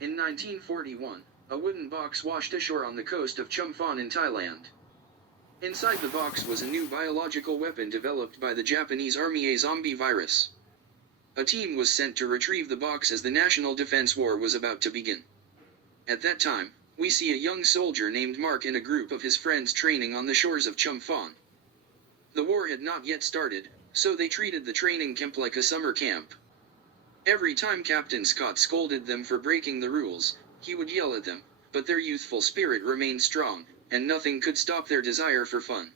In 1941, a wooden box washed ashore on the coast of Chumpon in Thailand. Inside the box was a new biological weapon developed by the Japanese Army, a zombie virus. A team was sent to retrieve the box as the National Defense War was about to begin. At that time, we see a young soldier named Mark and a group of his friends training on the shores of Chumpon. The war had not yet started, so they treated the training camp like a summer camp. Every time Captain Scott scolded them for breaking the rules, he would yell at them, but their youthful spirit remained strong, and nothing could stop their desire for fun.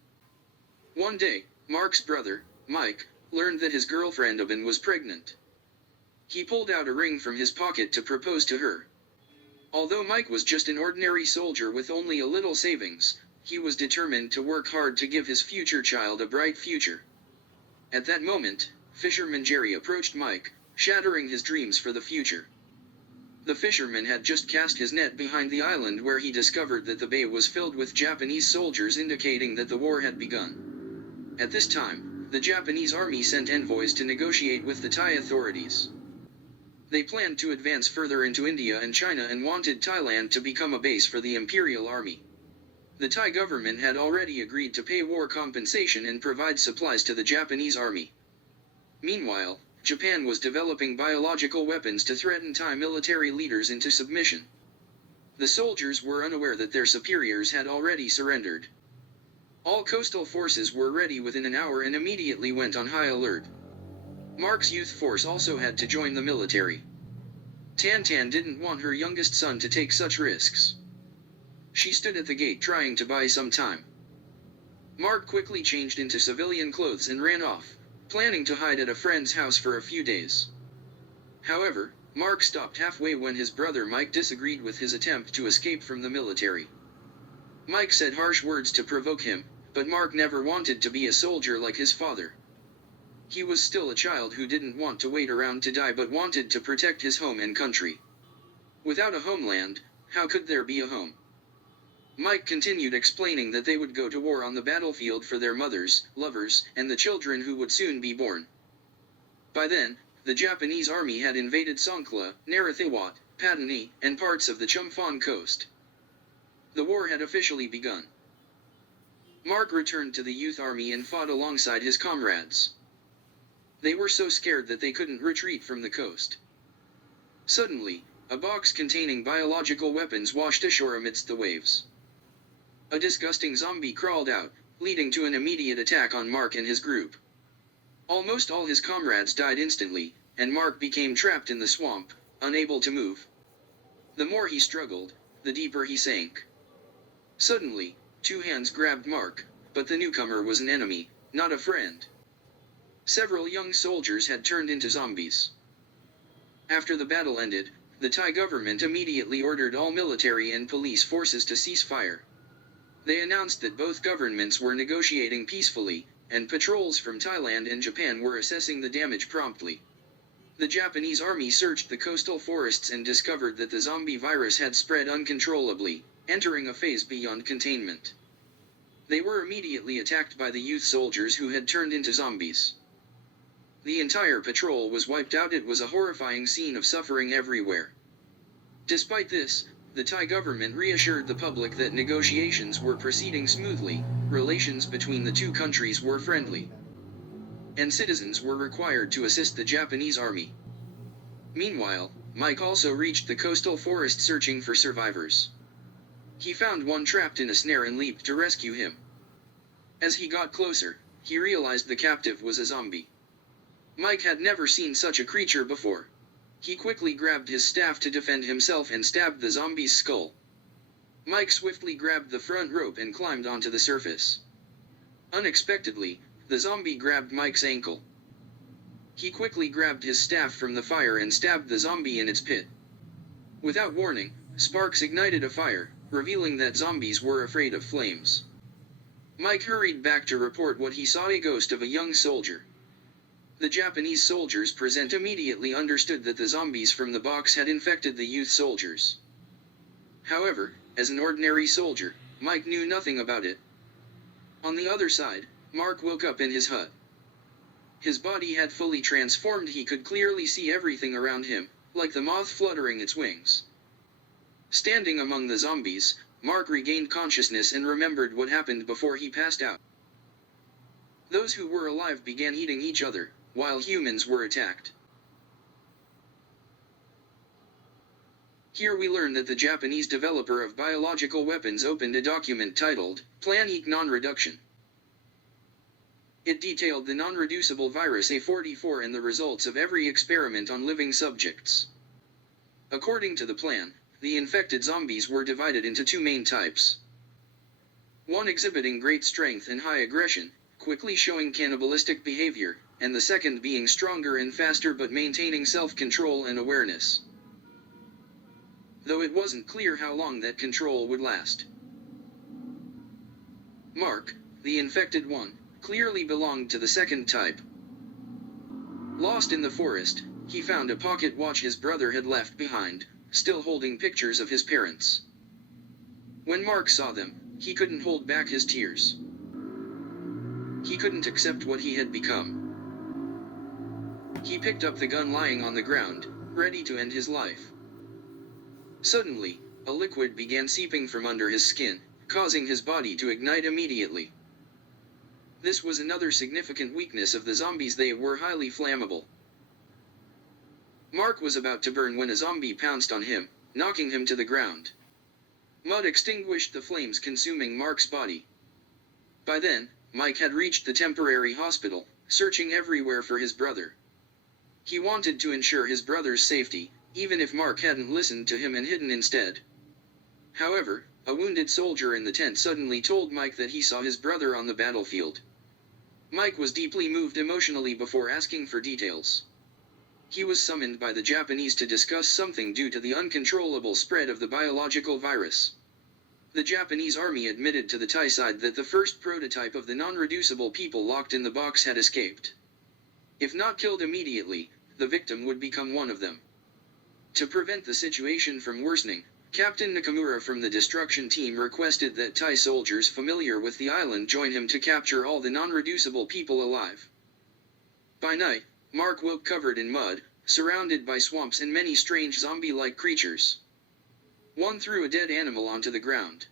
One day, Mark's brother, Mike, learned that his girlfriend Aben was pregnant. He pulled out a ring from his pocket to propose to her. Although Mike was just an ordinary soldier with only a little savings, he was determined to work hard to give his future child a bright future. At that moment, fisherman Jerry approached Mike, shattering his dreams for the future. The fisherman had just cast his net behind the island where he discovered that the bay was filled with Japanese soldiers, indicating that the war had begun. At this time, the Japanese army sent envoys to negotiate with the Thai authorities. They planned to advance further into India and China and wanted Thailand to become a base for the Imperial Army. The Thai government had already agreed to pay war compensation and provide supplies to the Japanese army. Meanwhile, Japan was developing biological weapons to threaten Thai military leaders into submission. The soldiers were unaware that their superiors had already surrendered. All coastal forces were ready within an hour and immediately went on high alert. Mark's youth force also had to join the military. Tan Tan didn't want her youngest son to take such risks. She stood at the gate trying to buy some time. Mark quickly changed into civilian clothes and ran off, planning to hide at a friend's house for a few days. However, Mark stopped halfway when his brother Mike disagreed with his attempt to escape from the military. Mike said harsh words to provoke him, but Mark never wanted to be a soldier like his father. He was still a child who didn't want to wait around to die but wanted to protect his home and country. Without a homeland, how could there be a home? Mike continued explaining that they would go to war on the battlefield for their mothers, lovers, and the children who would soon be born. By then, the Japanese army had invaded Songkhla, Narathiwat, Patani, and parts of the Chumpon coast. The war had officially begun. Mark returned to the youth army and fought alongside his comrades. They were so scared that they couldn't retreat from the coast. Suddenly, a box containing biological weapons washed ashore amidst the waves. A disgusting zombie crawled out, leading to an immediate attack on Mark and his group. Almost all his comrades died instantly, and Mark became trapped in the swamp, unable to move. The more he struggled, the deeper he sank. Suddenly, two hands grabbed Mark, but the newcomer was an enemy, not a friend. Several young soldiers had turned into zombies. After the battle ended, the Thai government immediately ordered all military and police forces to cease fire. They announced that both governments were negotiating peacefully, and patrols from Thailand and Japan were assessing the damage promptly. The Japanese army searched the coastal forests and discovered that the zombie virus had spread uncontrollably, entering a phase beyond containment. They were immediately attacked by the youth soldiers who had turned into zombies. The entire patrol was wiped out. It was a horrifying scene of suffering everywhere. Despite this, the Thai government reassured the public that negotiations were proceeding smoothly, relations between the two countries were friendly, and citizens were required to assist the Japanese army. Meanwhile, Mike also reached the coastal forest searching for survivors. He found one trapped in a snare and leaped to rescue him. As he got closer, he realized the captive was a zombie. Mike had never seen such a creature before. He quickly grabbed his staff to defend himself and stabbed the zombie's skull. Mike swiftly grabbed the front rope and climbed onto the surface. Unexpectedly, the zombie grabbed Mike's ankle. He quickly grabbed his staff from the fire and stabbed the zombie in its pit. Without warning, sparks ignited a fire, revealing that zombies were afraid of flames. Mike hurried back to report what he saw: a ghost of a young soldier. The Japanese soldiers present immediately understood that the zombies from the box had infected the youth soldiers. However, as an ordinary soldier, Mike knew nothing about it. On the other side, Mark woke up in his hut. His body had fully transformed. He could clearly see everything around him, like the moth fluttering its wings. Standing among the zombies, Mark regained consciousness and remembered what happened before he passed out. Those who were alive began eating each other, while humans were attacked. Here we learn that the Japanese developer of biological weapons opened a document titled, Plan Eek Non-Reduction. It detailed the non-reducible virus A44 and the results of every experiment on living subjects. According to the plan, the infected zombies were divided into two main types. One exhibiting great strength and high aggression, quickly showing cannibalistic behavior, and the second being stronger and faster but maintaining self-control and awareness. Though it wasn't clear how long that control would last. Mark, the infected one, clearly belonged to the second type. Lost in the forest, he found a pocket watch his brother had left behind, still holding pictures of his parents. When Mark saw them, he couldn't hold back his tears. He couldn't accept what he had become. He picked up the gun lying on the ground, ready to end his life. Suddenly, a liquid began seeping from under his skin, causing his body to ignite immediately. This was another significant weakness of the zombies: they were highly flammable. Mark was about to burn when a zombie pounced on him, knocking him to the ground. Mud extinguished the flames consuming Mark's body. By then, Mike had reached the temporary hospital, searching everywhere for his brother. He wanted to ensure his brother's safety, even if Mark hadn't listened to him and hidden instead. However, a wounded soldier in the tent suddenly told Mike that he saw his brother on the battlefield. Mike was deeply moved emotionally before asking for details. He was summoned by the Japanese to discuss something due to the uncontrollable spread of the biological virus. The Japanese army admitted to the Thai side that the first prototype of the non-reducible people locked in the box had escaped. If not killed immediately, the victim would become one of them. To prevent the situation from worsening, Captain Nakamura from the destruction team requested that Thai soldiers familiar with the island join him to capture all the non-reducible people alive. By night, Mark woke covered in mud, surrounded by swamps and many strange zombie-like creatures. One threw a dead animal onto the ground.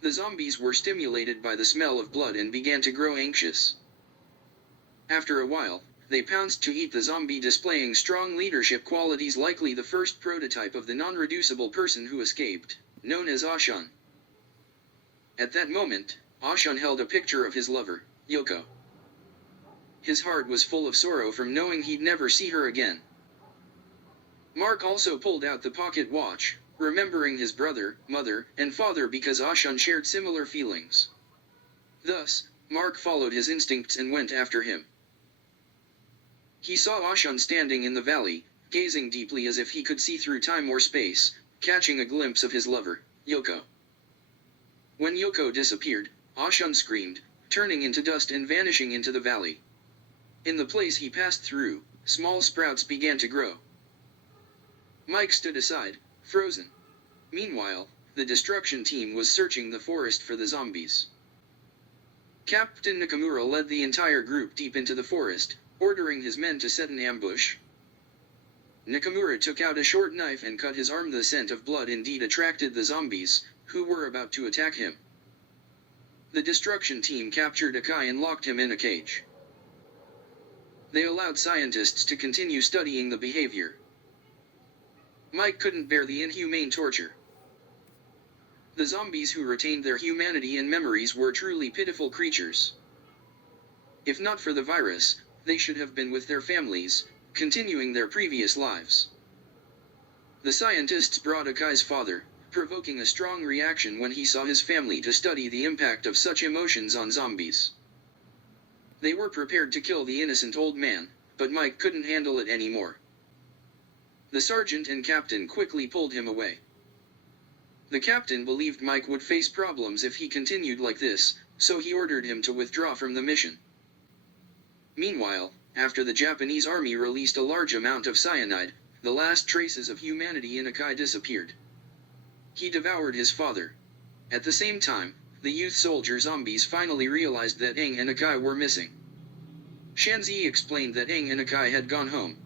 The zombies were stimulated by the smell of blood and began to grow anxious. After a while, they pounced to eat the zombie, displaying strong leadership qualities, likely the first prototype of the non-reducible person who escaped, known as Ashan. At that moment, Ashan held a picture of his lover, Yoko. His heart was full of sorrow from knowing he'd never see her again. Mark also pulled out the pocket watch, remembering his brother, mother, and father because Ashan shared similar feelings. Thus, Mark followed his instincts and went after him. He saw Ashan standing in the valley, gazing deeply as if he could see through time or space, catching a glimpse of his lover, Yoko. When Yoko disappeared, Ashan screamed, turning into dust and vanishing into the valley. In the place he passed through, small sprouts began to grow. Mike stood aside, frozen. Meanwhile, the destruction team was searching the forest for the zombies. Captain Nakamura led the entire group deep into the forest, ordering his men to set an ambush. Nakamura took out a short knife and cut his arm. The scent of blood indeed attracted the zombies, who were about to attack him. The destruction team captured Akai and locked him in a cage. They allowed scientists to continue studying the behavior. Mike couldn't bear the inhumane torture. The zombies who retained their humanity and memories were truly pitiful creatures. If not for the virus, they should have been with their families, continuing their previous lives. The scientists brought Akai's father, provoking a strong reaction when he saw his family, to study the impact of such emotions on zombies. They were prepared to kill the innocent old man, but Mike couldn't handle it anymore. The sergeant and captain quickly pulled him away. The captain believed Mike would face problems if he continued like this, so he ordered him to withdraw from the mission. Meanwhile, after the Japanese army released a large amount of cyanide, the last traces of humanity in Akai disappeared. He devoured his father. At the same time, the youth soldier zombies finally realized that Aang and Akai were missing. Shanzi explained that Aang and Akai had gone home.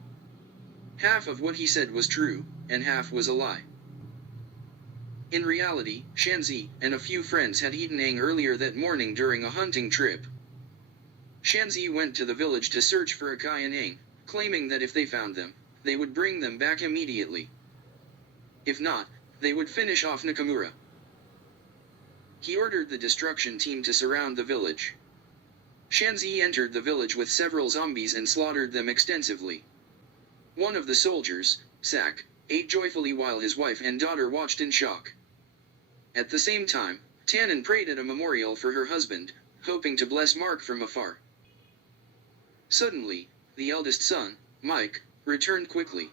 Half of what he said was true, and half was a lie. In reality, Shanzi and a few friends had eaten Aang earlier that morning during a hunting trip. Shanzi went to the village to search for Akai and Aang, claiming that if they found them, they would bring them back immediately. If not, they would finish off Nakamura. He ordered the destruction team to surround the village. Shanzi entered the village with several zombies and slaughtered them extensively. One of the soldiers, Sak, ate joyfully while his wife and daughter watched in shock. At the same time, Tannen prayed at a memorial for her husband, hoping to bless Mark from afar. Suddenly, the eldest son, Mike, returned quickly.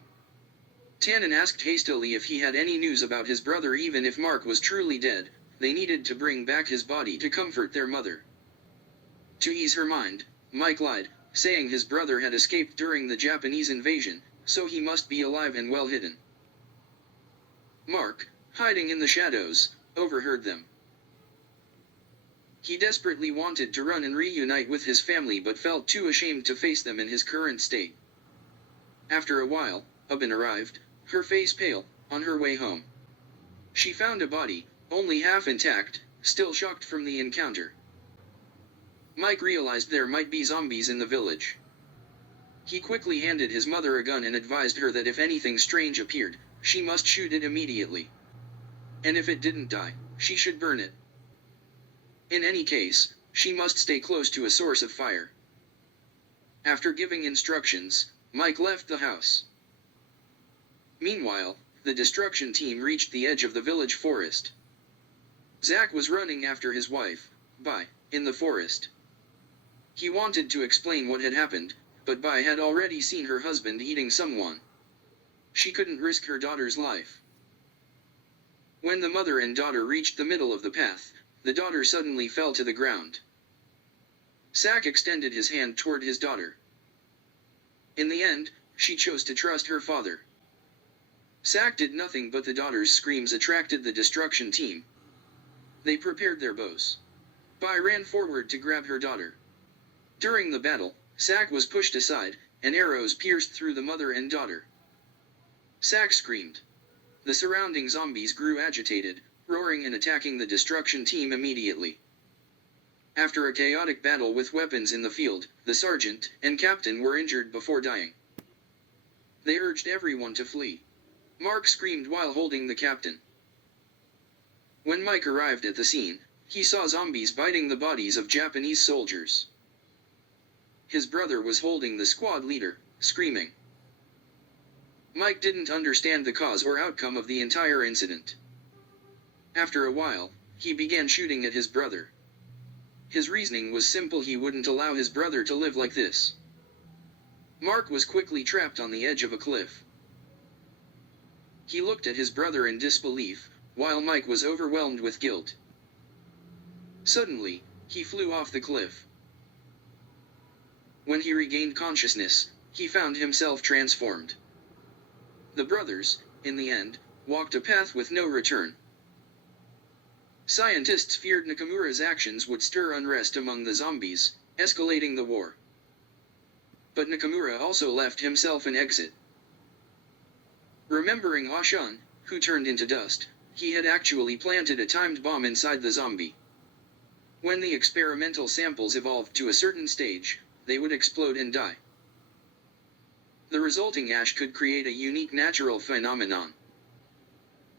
Tannen asked hastily if he had any news about his brother. Even if Mark was truly dead, they needed to bring back his body to comfort their mother. To ease her mind, Mike lied, saying his brother had escaped during the Japanese invasion, so he must be alive and well hidden. Mark, hiding in the shadows, overheard them. He desperately wanted to run and reunite with his family but felt too ashamed to face them in his current state. After a while, Ubin arrived, her face pale, on her way home. She found a body, only half intact, still shocked from the encounter. Mike realized there might be zombies in the village. He quickly handed his mother a gun and advised her that if anything strange appeared, she must shoot it immediately. And if it didn't die, she should burn it. In any case, she must stay close to a source of fire. After giving instructions, Mike left the house. Meanwhile, the destruction team reached the edge of the village forest. Zack was running after his wife, Bai, in the forest. He wanted to explain what had happened, but Bai had already seen her husband eating someone. She couldn't risk her daughter's life. When the mother and daughter reached the middle of the path, the daughter suddenly fell to the ground. Zack extended his hand toward his daughter. In the end, she chose to trust her father. Zack did nothing, but the daughter's screams attracted the destruction team. They prepared their bows. Bai ran forward to grab her daughter. During the battle, Zack was pushed aside, and arrows pierced through the mother and daughter. Zack screamed. The surrounding zombies grew agitated, roaring and attacking the destruction team immediately. After a chaotic battle with weapons in the field, the sergeant and captain were injured before dying. They urged everyone to flee. Mark screamed while holding the captain. When Mike arrived at the scene, he saw zombies biting the bodies of Japanese soldiers. His brother was holding the squad leader, screaming. Mike didn't understand the cause or outcome of the entire incident. After a while, he began shooting at his brother. His reasoning was simple: he wouldn't allow his brother to live like this. Mark was quickly trapped on the edge of a cliff. He looked at his brother in disbelief, while Mike was overwhelmed with guilt. Suddenly, he flew off the cliff. When he regained consciousness, he found himself transformed. The brothers, in the end, walked a path with no return. Scientists feared Nakamura's actions would stir unrest among the zombies, escalating the war. But Nakamura also left himself an exit. Remembering Ashan, who turned into dust, he had actually planted a timed bomb inside the zombie. When the experimental samples evolved to a certain stage, they would explode and die. The resulting ash could create a unique natural phenomenon.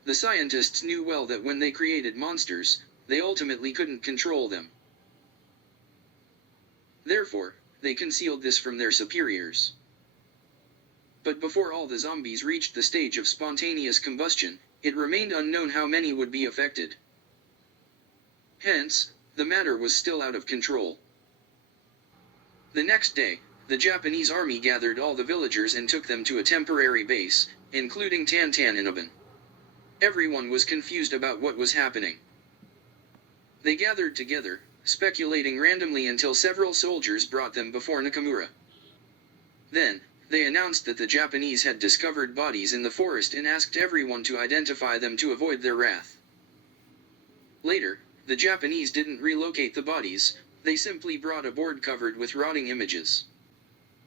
The scientists knew well that when they created monsters, they ultimately couldn't control them. Therefore, they concealed this from their superiors. But before all the zombies reached the stage of spontaneous combustion, it remained unknown how many would be affected. Hence, the matter was still out of control. The next day, the Japanese army gathered all the villagers and took them to a temporary base, including Tantan and Ubin. Everyone was confused about what was happening. They gathered together, speculating randomly until several soldiers brought them before Nakamura. Then, they announced that the Japanese had discovered bodies in the forest and asked everyone to identify them to avoid their wrath. Later, the Japanese didn't relocate the bodies, they simply brought a board covered with rotting images.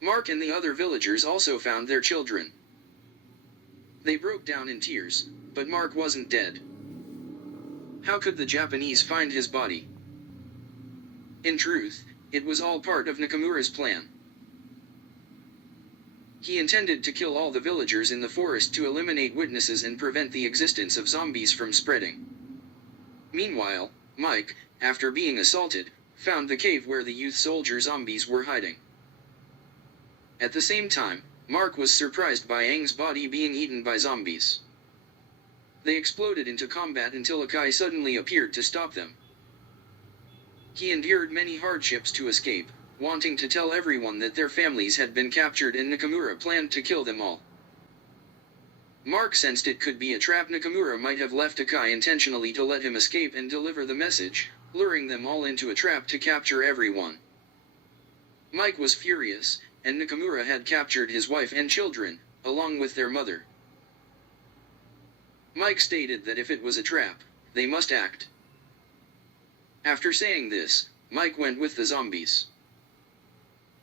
Mark and the other villagers also found their children. They broke down in tears, but Mark wasn't dead. How could the Japanese find his body? In truth, it was all part of Nakamura's plan. He intended to kill all the villagers in the forest to eliminate witnesses and prevent the existence of zombies from spreading. Meanwhile, Mike, after being assaulted, found the cave where the youth soldier zombies were hiding. At the same time, Mark was surprised by Aang's body being eaten by zombies. They exploded into combat until Akai suddenly appeared to stop them. He endured many hardships to escape, wanting to tell everyone that their families had been captured and Nakamura planned to kill them all. Mark sensed it could be a trap. Nakamura might have left Akai intentionally to let him escape and deliver the message, luring them all into a trap to capture everyone. Mike was furious, and Nakamura had captured his wife and children, along with their mother. Mike stated that if it was a trap, they must act. After saying this, Mike went with the zombies.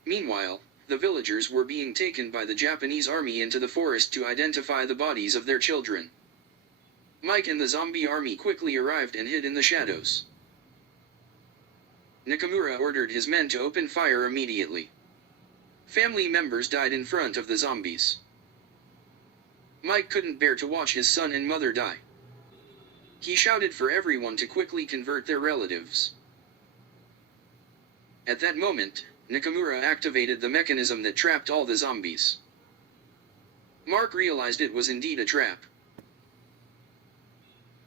Meanwhile, the villagers were being taken by the Japanese army into the forest to identify the bodies of their children. Mike and the zombie army quickly arrived and hid in the shadows. Nakamura ordered his men to open fire immediately. Family members died in front of the zombies. Mike couldn't bear to watch his son and mother die. He shouted for everyone to quickly convert their relatives. At that moment, Nakamura activated the mechanism that trapped all the zombies. Mark realized it was indeed a trap.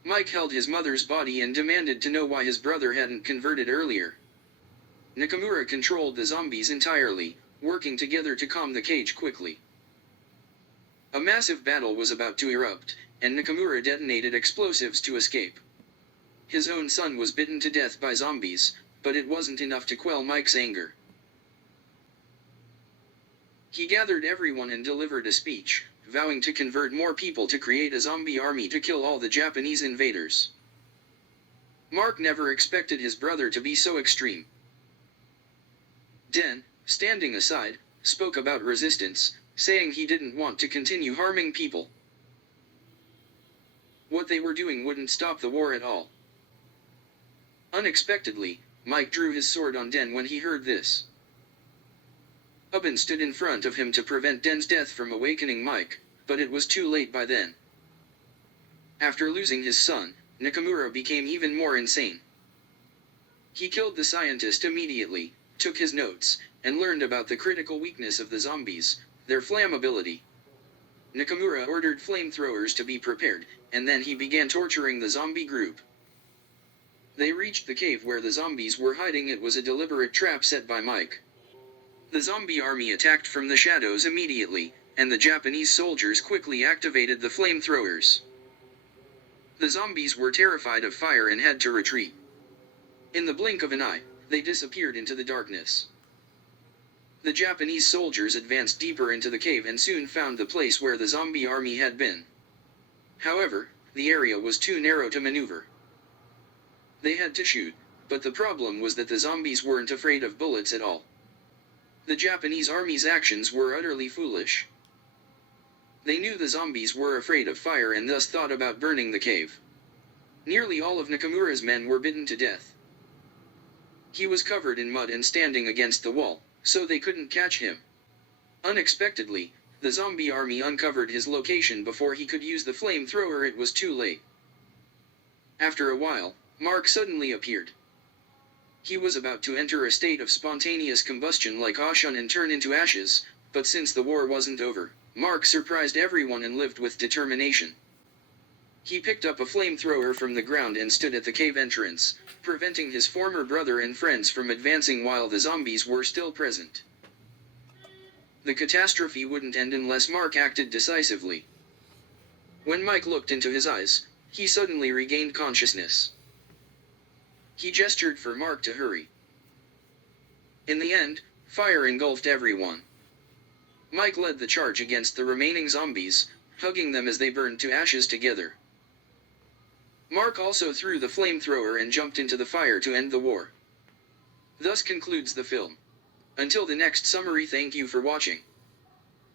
Mike held his mother's body and demanded to know why his brother hadn't converted earlier. Nakamura controlled the zombies entirely, working together to calm the cage quickly. A massive battle was about to erupt, and Nakamura detonated explosives to escape. His own son was bitten to death by zombies, but it wasn't enough to quell Mike's anger. He gathered everyone and delivered a speech, vowing to convert more people to create a zombie army to kill all the Japanese invaders. Mark never expected his brother to be so extreme. Den, standing aside, spoke about resistance, saying he didn't want to continue harming people. What they were doing wouldn't stop the war at all. Unexpectedly, Mike drew his sword on Den when he heard this. Ubin stood in front of him to prevent Den's death from awakening Mike, but it was too late by then. After losing his son, Nakamura became even more insane. He killed the scientist immediately, took his notes, and learned about the critical weakness of the zombies, their flammability. Nakamura ordered flamethrowers to be prepared, and then he began torturing the zombie group. They reached the cave where the zombies were hiding. It was a deliberate trap set by Mike. The zombie army attacked from the shadows immediately, and the Japanese soldiers quickly activated the flamethrowers. The zombies were terrified of fire and had to retreat. In the blink of an eye, they disappeared into the darkness. The Japanese soldiers advanced deeper into the cave and soon found the place where the zombie army had been. However, the area was too narrow to maneuver. They had to shoot, but the problem was that the zombies weren't afraid of bullets at all. The Japanese army's actions were utterly foolish. They knew the zombies were afraid of fire and thus thought about burning the cave. Nearly all of Nakamura's men were bitten to death. He was covered in mud and standing against the wall, so they couldn't catch him. Unexpectedly, the zombie army uncovered his location before he could use the flamethrower. It was too late. After a while, Mark suddenly appeared. He was about to enter a state of spontaneous combustion like Ashun and turn into ashes, but since the war wasn't over, Mark surprised everyone and lived with determination. He picked up a flamethrower from the ground and stood at the cave entrance, preventing his former brother and friends from advancing while the zombies were still present. The catastrophe wouldn't end unless Mark acted decisively. When Mike looked into his eyes, he suddenly regained consciousness. He gestured for Mark to hurry. In the end, fire engulfed everyone. Mike led the charge against the remaining zombies, hugging them as they burned to ashes together. Mark also threw the flamethrower and jumped into the fire to end the war. Thus concludes the film. Until the next summary, thank you for watching.